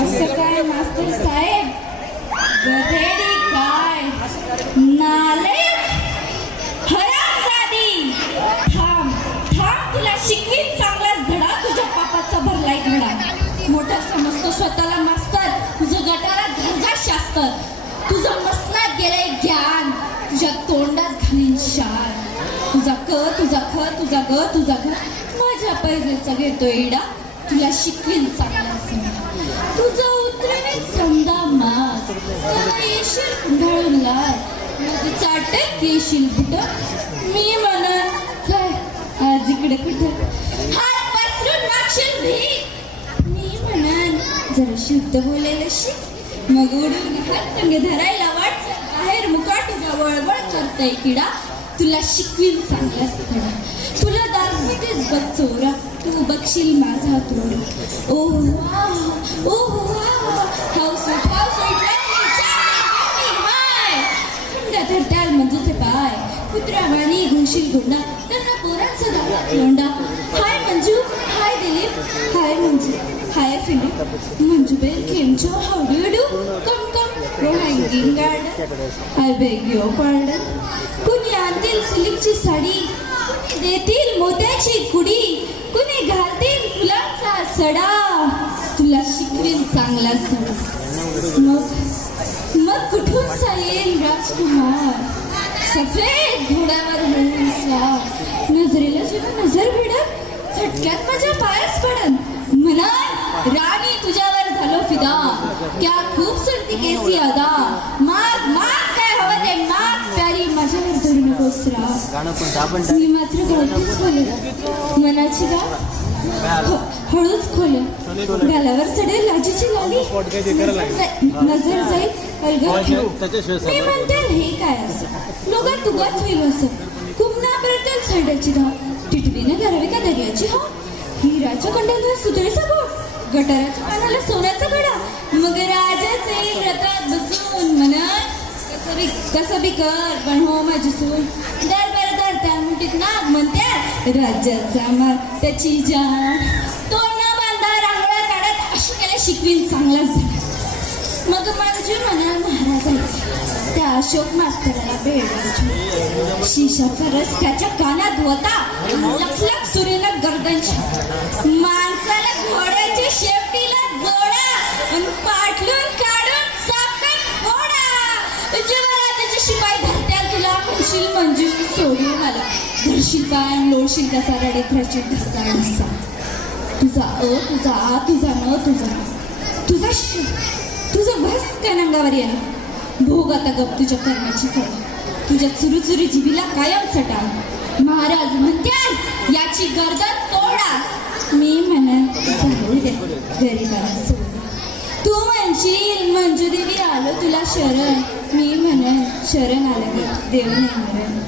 असं काय मास्तर साहेब, गधेडी काय, नालायक, हरामजादी. थांब थांब, तुला शिकवीन चांगलाच धडा. तुझ्या पापाचा भरलाय घडा. मोठा समजतो स्वतःला मास्तर, तुझं गटारात धर्जा शास्त्र. तुझं मसनात गेलंय ज्ञान, तुझ्या तोंडात घालीन शार. तुझा क, तुझा ख, तुझा ग, तुझा घ, माझ्या पैजेचा घेतो इडा. तुला शिकवीन चांगला तुझं उतरवीन समजा मास. तेव्हा येशील कुंढाळून लाल, माझं चाटत येशील बुट. मी म्हणन काय आज इकडे कुठं, हात पसरून मागशील भीक. मी म्हणन जरा शुद्ध बोलायला शिक. मग उडून हात तंगे धरायला वाटचं बाहेर मुकाट उगा वळवळ करताय किडा. तुला शिकवीन चांगलाच धडा. तुला दाखवतेच बघ चोरा, तू बघशील माझा तोड. ओह वाह ओह वाह, हाऊस धरत्याल मंजूचे पाय. कुत्र्यावाणी घुशील गोंडा, त्यांना पोरांचा दादा लोंडा. Hi Manju, hi Dilip, hi Manju, hi Philip. मंजूबेन केमचो, how do you do, come come no hanging garden, I beg your pardon. कुणी आणतील सिल्कची साडी, कुणी देतील मोत्याची कुडी, कुणी घालतील फुलांचा सडा. तुला शिकवीन चांगला सडा. मग कुठून येईल राजकुमार, सफेद घोड्यावर होऊन स्वार. नजरेला जेव्हा नजर भिडत, झटक्यात माझ्या पायास पडन. म्हणा राणी तुझ्यावर झालो फिदा, क्या खूबसूरती कैसी अदा. माग माग काय हवं ते माग, प्यारी माझ्यावर धरू नकोस राग. मी मात्र गळतीच खोले मनाची गाठ, हळूच खोले गालावर चढेल लाजीची लाली. नजर जाईल अलगद. मी म्हणते हे काय असं, लोकात तुगाच होईल असं. कुमना परतेल साड्याची धाव, टिटवीने धरावी का दर्याची हाव. हिराच्या कंड्याला सुतळीचा बोट, गटाराच्या पानाला सोन्याचा घडा. मग राजाच येईल रथात बसून म्हणत, कसं बी कर पण हो माझी सून. दरबार धरत्या मुठीत नाग म्हणत्यात, राज्याचा माग त्याची जाण. तो न बांधा रांगोळ्या काढत, अशी त्याला शिकवीन चांगलाच झाला. मग मंजू म्हणाल महाराजांची, त्या अशोक मास्तराला भेटायची. शिशाचा रस त्याच्या कानात होता, लखलख सुरेनं गर्दनच्या. माणसाला घोड्याची शेपटीला जोडा, आणि पाठलून काढून चाकत फोडा. युवराजाचे शिपाई धरत्याल तुला, म्हणशील मंजू सोडून मला. धरशील काय लोळशील कसा, रडीत राहशील ढसा ढसा. तुझा अ, तुझा आ, तुझा न, तुझा तुझं बस काय नंगावर याला. भोग आता गप तुझ्या कर्माची फळ, तुझ्या चुरुचुरी जिभीला कायम चटा. महाराज म्हणत्याल याची गर्दन तोडा. मी म्हणन गरीबाला सोडा. तू म्हणशील मंजू देवी आलो तुला शरण. मी म्हणन शरण आलं देव नाही मरण.